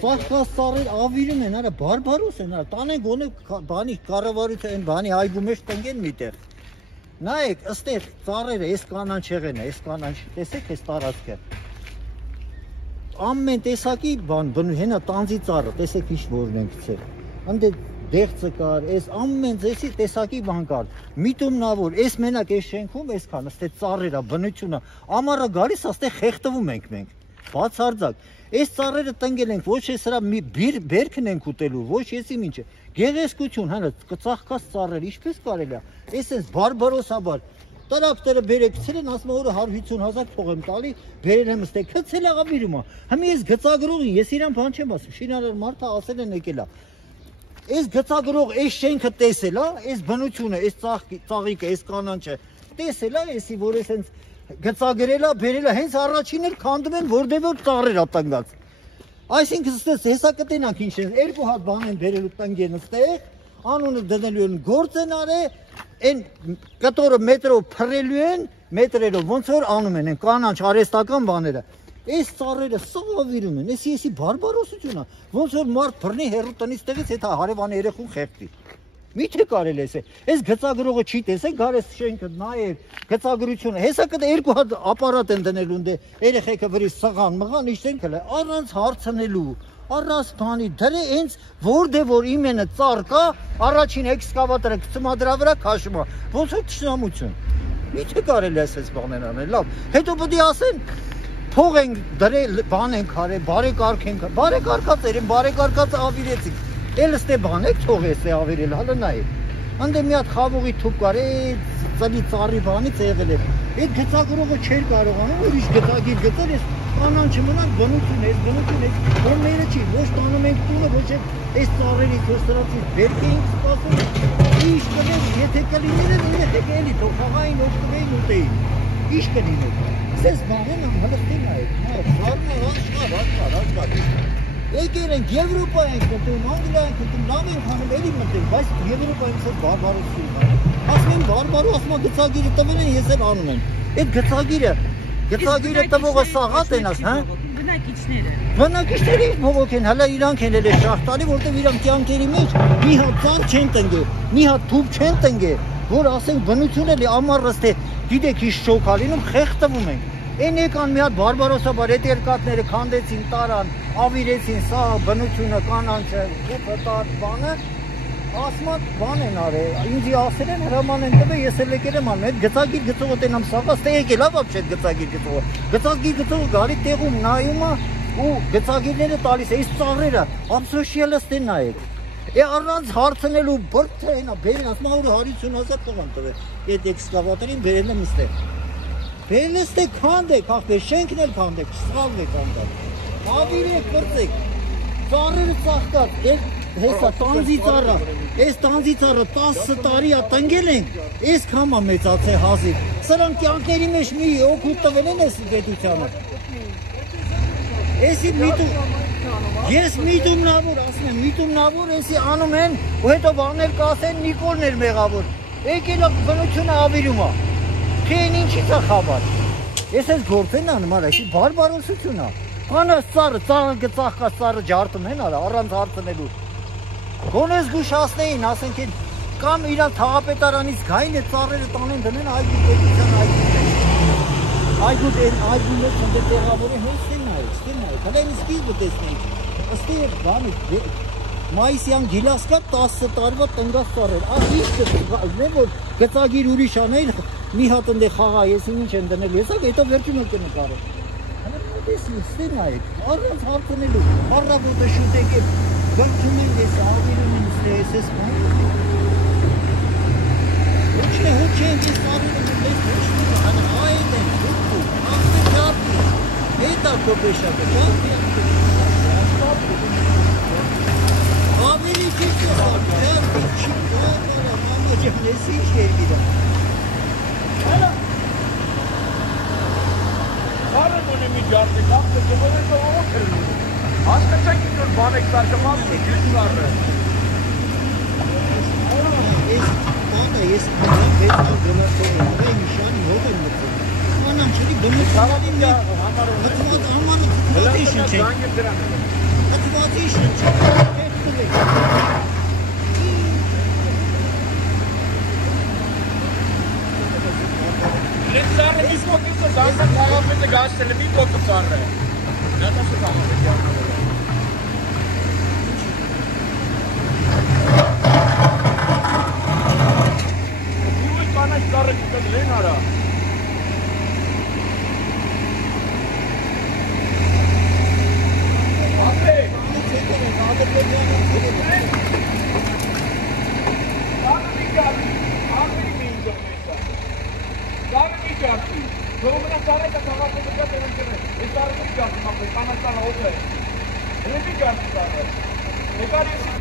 Ծաղկած ծառեր ավիրում են, արա բարբարոս են, արա տանեն գոնե բանի կառավարության այն բանի այգու մեջ տնկեն միտեղ։ Նայեք, ըստեղ ծառերը, այս կանանչեղենը, այս կանանչ, տեսեք այս տարածքը։ Ամեն տեսակի բան, հենա տանձի ծառը, տեսեք ինչ որն են գցել։ Անդե դեղցը կար, այս ամեն ձեսի տեսակի բան կար։ Միտումնավոր, այս մենակ այս շենքում այսքան, ըստեղ ծառերա, բնությունը, ամառը գալիս, ըստեղ խեղդվում ենք մենք։ Բացարձակ։ Այս ծառերը տնկել ենք, ոչ է սրա մի բերքն ենք ուտելու, ոչ եսի ինչ է։ Գեղեցկություն, հələ ծաղկած ծառեր, ինչպես կարելի է։ Էսենց բարբարոսաբար տրակտորը բերեցել են, ասում օրը 150,000 փող եմ տալի, բերել եմ ստե, քցել աղավիրում է։ Հիմա ես գծագրողին, ես իրան բան չեմ ասում, շինարար մարդը ասել են եկել է։ Այս գծագրող, այս շենքը տեսել է, այս բնությունը, այս ծաղիկը, այս կանանչը տեսել է, էսի որ էսենց գծագրել է, բերել է, հենց առաջին էլ քանդում են, որտեղ որ ծառեր է տնկած։ Այսինքն ստես հեսա կտենանք ինչ են, երկու հատ բան են բերելու տնկեն ստեղ, անունը դնելու են գործ են արել, այն կտորը մետրով փռելու են, մետրերով ոնց որ անում են, կանանչ արհեստական բաները։ Այս ծառերը սաղավիրում են, էսի բարբարոսություն է, ոնց որ մարդ փռնի հեռու տնից տեղից, հետո հարևանի երեխուն խեղդի։ Միթե կարել էս է, այս գծագրողը չի տեսեք, գարես շենքը նայեք, գծագրությունը, հեսա կտա երկու հատ ապարատ են դնելու ընդե, երեխեքը վրի սղան, մղան, իշտեն կլե, առանց հարցնելու, առանց բանի, դրե ինձ որդե որ իմենը ծառ կա, առաջին էքսկավատորը գցում դրա վրա քաշում է, ոնց որ թշնամություն, միթե կարել էս բաներ անել, լավ, հետո պետք է ասեն, փող ենք դրել, բան ենք արել, բարեկարգ ենք, բարեկարգած են, բարեկարգածը ավիրեցինք։ Էլ ստե բան եք թող էս է ավիրել, հալը նայեք։ Անդե մի հատ խավողի թուփ կար, ծլի ծառի բանից եղել է։ Այդ գծագրողը չէր կարողանում, ուրիշ գծագիր գծել, այս կանանչը մնաք բնություն, որ մերը չի, ոչ տանում ենք տունը, ոչ այս ծառերի քոստրացից բերք էինք սպասում։ Ինչ կնենք, եթե կլիներ են երեխեք էլի, թող խաղային օգտվեին ուտեին։ Ինչ կլիներ։ Սես բանեն հլխտի նայեք, եկեր ենք, Եվրոպա ենք մտում, Անգլիա ենք մտում, լավ ենք հանում, էլի մտում, բայց Եվրոպայից էլ բարբարություն է։ Ասում են բարբարու, ասում են գծագիրը տվել են, ես էլ անում եմ։ Այդ գծագիրը տվողը սաղատ են աս, հա? Բնակիչները։ Բնակիչները ինչ բողոք են, հələ իրանք են էլ շահ տալի, որտեղ իրանք կյանքերի մեջ մի հատ ծառ չեն տնկել, մի հատ թուփ չեն տնկել, որ ասենք բնություն էլի ամառս թե գիտեք ինչ շոկ ա լինում, խեղդվում ենք։ Այն եկան մի հատ բարբարոսաբար այդ երկաթները քանդեցին, տարան, ավիրեցին, սա բնությունը, կանանչը, հտատ բանը, ասմատ բան են արել, ինձի ասել են հրաման են տվել, ես էլ եկել եմ անում, այդ գծագիր գծողը տենամ սաղաց, թե եկել ա բապ չէ այդ գծագիր գծողը գարի տեղում նայում է ու գծագիրները տալիս է, այս ծառերը, ամսոշիելս տեն նայեք, առանց հարցնելու բրդը հենա, բերեն, ասմա որ 150,000 տղան տվել, այդ էքսկավատորին բերել եմ ստեղ Բերել ես թե քանդեք, ախպեր, շենքն էլ քանդեք, սխալվեք անդալ, ավիրեք, կրծեք, ծառերը ծաղկած, հեսա տանձի ծառը, այս տանձի ծառը 10 տարի ա տնկել ենք, այս կամա մեծաց է հազիվ, սրանք կյանքների մեջ մի օգուտ տվել են ես պետությանը, եսի միտում, ես միտումնավոր, ասում եմ, միտումնավոր եսի անում են, ու հետո բաներ կասեն Նիկոլն էր մեղավոր, եկել ա բնությունը ավիրում ա, Քեն ինչից է խաբար, ես ես գործ են անում արա, եսի բարբարոսություն է, կանաս ծառը, ծաղկած ծառը ջարդում են արա, առանց հարցնելու, գոնես գուշացնեին, ասենք են, կամ իրան թաղապետարանից գային է ծառերը տանեն դնեն այգու պետության այգու մեջ ընդ տեղավորի հենց ստեն նայեք, հələ են սկիզբը տեսնենք, ըստի է բանի, մայիսյան գիլասկա 10 տարվա տնգած ծառեր, ինչ կտներ, որ գծագիր ուրիշ անեին, մի հատ ընդե խաղա, ես ինչ են դնել, եսակ, հետո վերջում եք նկարել, հələ տեսնի, ստեն նայեք, առանց հարցնելու, առավոտը շուտեք է, գրչում են ես, ավիրում են ստես ես ման, ոչ է, ես ավիրում են, ես ոչնում է, հանը այդ են, հուտու, ասպե ճարդի, հետա կոպեշակը, ճարդի ավերի չի կսար, ճարդի չի կողորա, մամա ջան, ես ինչ երգիրա, հալա, Հարը դոնի մի ճարդի, կապտը կողոր է կողոր է Հասկացեք ինչ որ բան եք սարկամասն է, յուտ սարը։ Ես բանը, ես բան պետք է գնացող եմ, ավայի նիշանի հով եմ մտում։ Մանամ դրան է։ Ատվացի շնչը։ Լեցանը մի կոկիսը զանգը քաղաքապետը գացել է մի կոկը ծառը։ Նա տաշը քաղաքապետի անունը։ Ուր կանաչ ծառը կտլեն արա։ Գողմնա ծառայքը քաղաքապետը դեն ընկնել։ Այս ծառը մի գարդի մապը, կանաչ ծառը ով է։ Հենց մի գարդի ծառը։ Եկար եսի